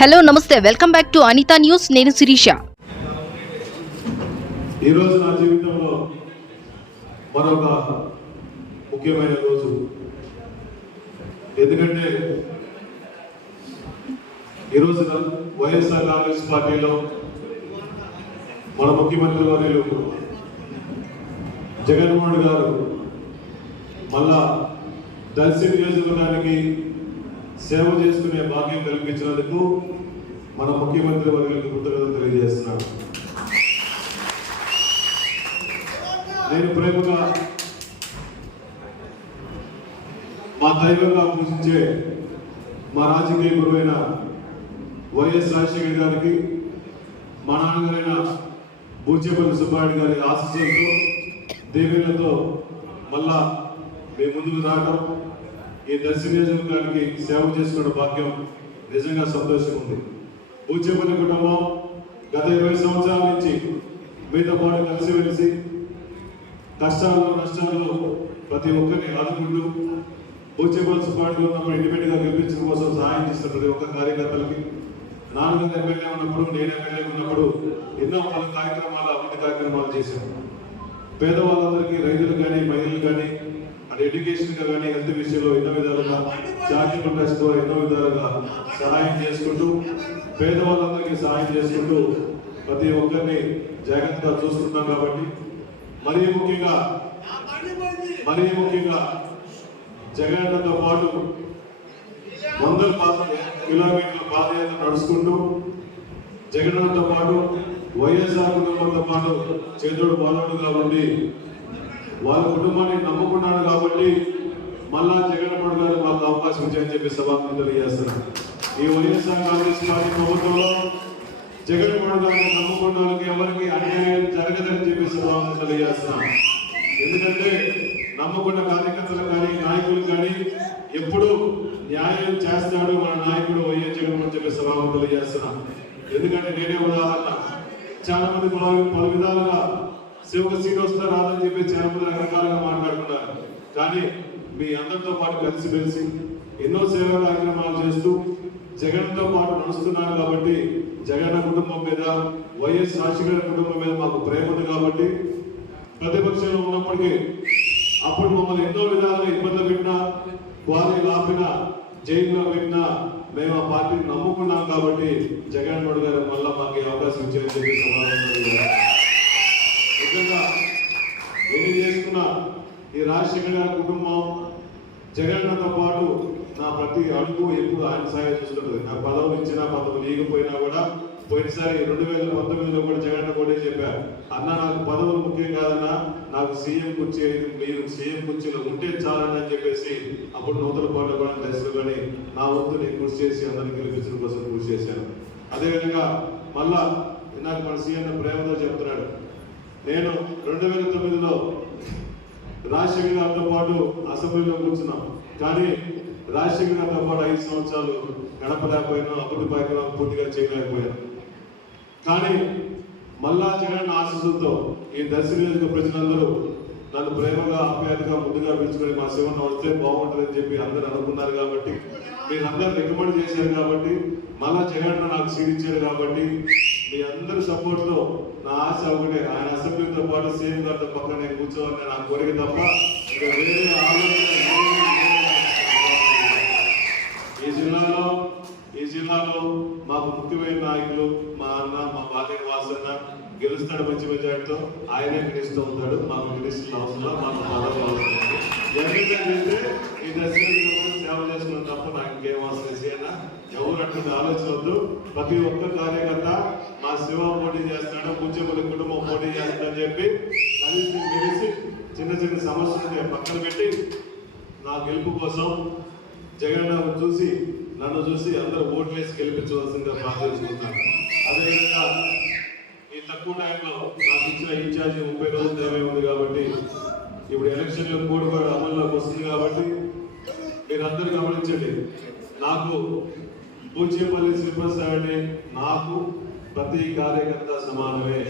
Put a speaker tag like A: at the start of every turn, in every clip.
A: Hello నమస్తే. Welcome back to Anita news. నేను శిరీష.
B: ఈరోజు నా జీవితంలో మరొక ముఖ్యమైన రోజు. ఎందుకంటే ఈరోజు వైఎస్ఆర్ కాంగ్రెస్ పార్టీలో మన ముఖ్యమంత్రి వర్యులు జగన్మోహన్ గారు మళ్ళా దర్శి నియోజకవర్గానికి సేవ చేసుకునే భాగ్యం కల్పించినందుకు మన ముఖ్యమంత్రి వర్గాలకు కృతజ్ఞతలు తెలియజేస్తున్నాను. నేను ప్రేమగా మా దైవంగా పూజించే మా రాజకీయ గురువైన వైఎస్ రాజశేఖర్ గారికి మా నాన్నగారైన బూచేపల్లి సుబ్బారెడ్డి గారి ఆశీస్సులతో దేవీలతో మళ్ళా మేము ముందుకు రావడం ఈ దర్శన నియోజకవర్గానికి సేవ చేసుకున్న భాగ్యం నిజంగా సంతోషం ఉంది పూచేపల్లి కుటుంబం గత ఇరవై సంవత్సరాల నుంచి మీతో పాటు కలిసి వెలిసి కష్టాల్లో నష్టాల్లో ప్రతి ఒక్కరిని ఆదుకుంటూ పూచేపల్లి పార్టీలో ఉన్నప్పుడు ఇండిపెండెంట్గా గెలిపించడం కోసం సహాయం చేసిన ప్రతి ఒక్క కార్యకర్తలకి నాన్నగారు ఎమ్మెల్యే ఉన్నప్పుడు నేను ఎమ్మెల్యే ఉన్నప్పుడు ఎన్నో పలు కార్యక్రమాలు అభివృద్ధి కార్యక్రమాలు చేశాను పేదవాళ్ళందరికీ రైతులు కానీ మహిళలు కానీ అటు ఎడ్యుకేషన్ కానీ హెల్త్ విషయంలో ఎన్నో విధాలుగా చారిటబుల్ ట్రస్ట్ ఎన్నో విధాలుగా సహాయం చేసుకుంటూ పేదవాళ్ళందరికీ సహాయం చేసుకుంటూ ప్రతి ఒక్కరిని జాగ్రత్తగా చూస్తున్నాం కాబట్టి మరీ ముఖ్యంగా మరీ ముఖ్యంగా జగన్తో పాటు వందల కిలోమీటర్ల పాదయాత్ర నడుచుకుంటూ జగన్తో పాటు వైఎస్ఆర్ కుటుంబంతో పాటు చేదోడు బాలుడుగా ఉండి వాళ్ళ కుటుంబాన్ని నమ్ముకున్నాడు కాబట్టి మళ్ళా జగన్మోహన్ గారు మాకు అవకాశం ఇచ్చారని చెప్పి సభకు తెలియజేస్తున్నాను ఈ వైఎస్ఆర్ కాంగ్రెస్ పార్టీ ప్రభుత్వంలో జగన్మోహన్ గారిని నమ్ముకున్న వాళ్ళకి ఎవరికి అన్యాయం జరగదని చెప్పి సభకు తెలియజేస్తున్నాను ఎందుకంటే నమ్ముకున్న కార్యకర్తలు కానీ నాయకులు కానీ ఎప్పుడు న్యాయం చేస్తాడు మన నాయకుడు వైఎస్ జగన్మోహన్ చెప్పి సభకు తెలియజేస్తున్నాం. ఎందుకంటే నేనే ఉదాహరణ. చాలా మంది పలు విధాలుగా శివకు సీట్ వస్తా రాదని చెప్పి చాలా మంది రకరకాలుగా మాట్లాడుతున్నారు కానీ మీ అందరితో పాటు కలిసి మెలిసి ఎన్నో సేవా కార్యక్రమాలు చేస్తూ జగన్తో పాటు నడుస్తున్నారు కాబట్టి జగన్ కుటుంబం మీద వైఎస్ రాజశేఖర కుటుంబం మీద మాకు ప్రేమ ఉంది కాబట్టి ప్రతిపక్షంలో ఉన్నప్పటికీ అప్పుడు మమ్మల్ని ఎన్నో విధాలుగా ఇబ్బందులు పెట్టినా క్వారీలు ఆపినా జైల్లో పెట్టినా మేము ఆ పార్టీని నమ్ముకున్నాం కాబట్టి జగన్మోహన్ గారు మళ్ళీ మాకు అవకాశం ఇచ్చారని చెప్పి సమాధానం నిజంగా ఎన్ని చేసుకున్న ఈ రాజశేఖర్ గారి కుటుంబం జగన్తో పాటు నా ప్రతి అడుగు ఎప్పుడు ఆయన సాయం చూస్తుంటుంది నాకు పదవులు ఇచ్చినా పదవులు లేకపోయినా కూడా పోయినసారి రెండు వేల పంతొమ్మిదిలో కూడా జగన్ కూడా చెప్పారు అన్న నాకు పదవులు ముఖ్యం కాదన్నా నాకు సీఎం కుర్చీ మీరు సీఎం కుర్చీలో ఉంటే చాలని అని చెప్పేసి అప్పుడు నూతన పాటలు కూడా దశలు కానీ నా వంతు నేను కృషి చేసి అందరిని గెలిపించడం కోసం కృషి చేశాను. అదేవిధంగా మళ్ళా ఇందాక మన సీఎం ప్రేమతో చెప్తున్నాడు నేను రెండు వేల తొమ్మిదిలో రాజశేఖర్ గారితో పాటు అసెంబ్లీలో కూర్చున్నాం. కానీ రాజశేఖర్ గారితో పాటు ఐదు సంవత్సరాలు గడపలేకపోయినా అభివృద్ధి కార్యక్రమాలు పూర్తిగా చేయలేకపోయాను. కానీ మళ్ళా జగన్ ఆశీస్సులతో ఈ దర్శన ప్రజలందరూ నన్ను ప్రేమగా ఆప్యాయతగా ముందుగా పిలుచుకొని మా శివన్న వస్తే బాగుంటుందని చెప్పి అందరూ అనుకున్నారు కాబట్టి మీరు అందరూ రికమెండ్ చేశారు కాబట్టి మళ్ళా జగన్ నాకు సీట్ ఇచ్చారు కాబట్టి మీ అందరి సపోర్ట్తో నా ఆశ ఒకటే ఆయన అసెంబ్లీతో పాటు సీఎం గారితో పక్కన నేను కూర్చోవాలని నా కోరిక తప్ప ఇంకా వేరే ఆలోచన ఏమీ లేదు. ఈ జిల్లాలో ఈ జిల్లాలో మాకు ముఖ్యమైన నాయకులు మా అన్న మా బాల్య వాసన్న గెలుస్తాడు మంచి మెజార్టీతో. ఆయనే గెలుస్తూ ఉంటాడు. మాకు గెలుస్తున్న అవసరం మాకు పదవి అవసరం లేదు. ఈ దర్శనం సేవ చేసుకున్న తప్ప నాకు ఇంకేం అవసరం అన్న. ఎవరు అటువంటి ఆలోచన ప్రతి ఒక్క కార్యకర్త మా శివ పోటీ చేస్తాడు పూజపల్లి కుటుంబం పోటీ చేస్తాడని చెప్పి కలిసి గెలిచి చిన్న చిన్న సమస్యలు పక్కన పెట్టి నా గెలుపు కోసం జగన్ చూసి నన్ను చూసి అందరూ ఓట్లేసి గెలిపించవలసిందిగా ప్రార్థించుకుంటాను అదేవిధంగా ఈ తక్కువ టైంలో నాకు ఇచ్చిన ఇన్ఛార్జి ముప్పై రోజులు దేవే ఉంది కాబట్టి ఇప్పుడు ఎలక్షన్లో కోడ్ కూడా అమల్లోకి వస్తుంది కాబట్టి మీరందరూ గమనించండి. నాకు పూచేపల్లి శ్రీప్రసాద్ నాకు ప్రతి కార్యకర్త సమానమే.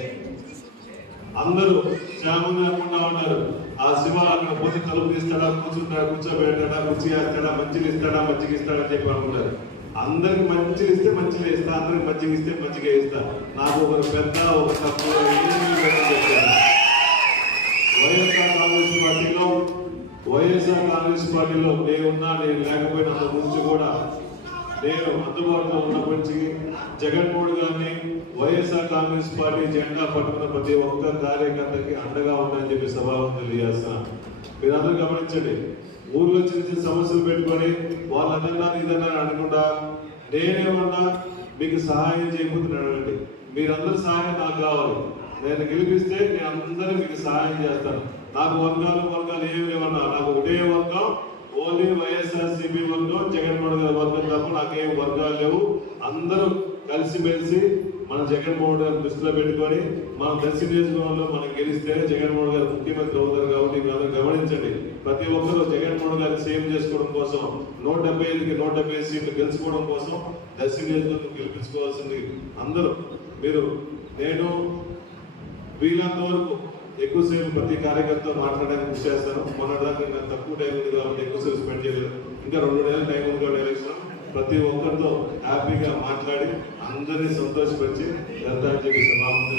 B: అందరూ క్షేమంగా ఉన్నారు. ఆ శివ అక్కడ పోతే తలుపు తీస్తాడా కూర్చుంటాడా కూర్చోబెట్టాడా కుర్చీ వేస్తాడా మంచిగా ఇస్తాడా మజ్జిగ ఇస్తాడా అని చెప్పి అనుకున్నారు. అందరికి మంచిగా ఇస్తే మంచిగా ఇస్తా అందరికి మంచిగా ఇస్తే మంచిగా ఇస్తా నాకు ఒక పెద్ద ఒక తక్కువ వైఎస్ఆర్ కాంగ్రెస్ పార్టీలో వైఎస్ఆర్ కాంగ్రెస్ పార్టీలో నేనున్నా నేను లేకపోయినా అంత గురించి కూడా నేను అందుబాటులో ఉన్నప్పటి నుంచి జగన్మోహన్ గారిని వైఎస్ఆర్ కాంగ్రెస్ పార్టీ జెండా పట్టుకున్న ప్రతి ఒక్క కార్యకర్తకి అండగా ఉందని చెప్పి సభావం మీరు మీరందరూ గమనించండి ఊర్లో చిన్న చిన్న సమస్యలు పెట్టుకొని వాళ్ళు అదన్నా ఇదన్నా అనుకుంటా నేనేమన్నా మీకు సహాయం చేయబోతున్నాను మీరందరూ సహాయం నాకు కావాలి. నేను గెలిపిస్తే నేను అందరూ మీకు సహాయం చేస్తాను. నాకు వర్గాలు వర్గాలు ఏమి లేవన్నా నాకు ఒకటే వర్గం ఓన్లీ వైఎస్ఆర్సీపీ వర్గం జగన్మోహన్ గారి వర్గం తప్ప నాకేం వర్గాలు లేవు. అందరూ కలిసిమెలిసి మనం జగన్మోహన్ గారిని దృష్టిలో పెట్టుకొని మనం దర్శి నియోజకవర్గంలో మనం గెలిస్తే జగన్మోహన్ గారు ముఖ్యమంత్రి అవుతారు కాబట్టి మీరు అందరూ గమనించండి. ప్రతి ఒక్కరూ జగన్మోహన్ గారిని సేవ్ చేసుకోవడం కోసం నూట డెబ్బై ఐదుకి నూట డెబ్బై ఐదు సీట్లు గెలుచుకోవడం కోసం దర్శి నియోజకవర్గం గెలిపించుకోవాల్సింది అందరూ. మీరు నేను వీలంత వరకు ఎక్కువసేపు ప్రతి కార్యకర్త మాట్లాడడానికి కృషి చేస్తాను. మొన్నటిదాకా నాకు తక్కువ టైం ఉంది కాబట్టి ఎక్కువసేపు స్పెండ్ చేయలేదు. ఇంకా రెండు నెలల టైం ఉంది ప్రతి ఒక్కరితో హ్యాపీగా మాట్లాడి అందరినీ సంతోషపరిచి వెళ్తానని చెప్పి సభాముఖం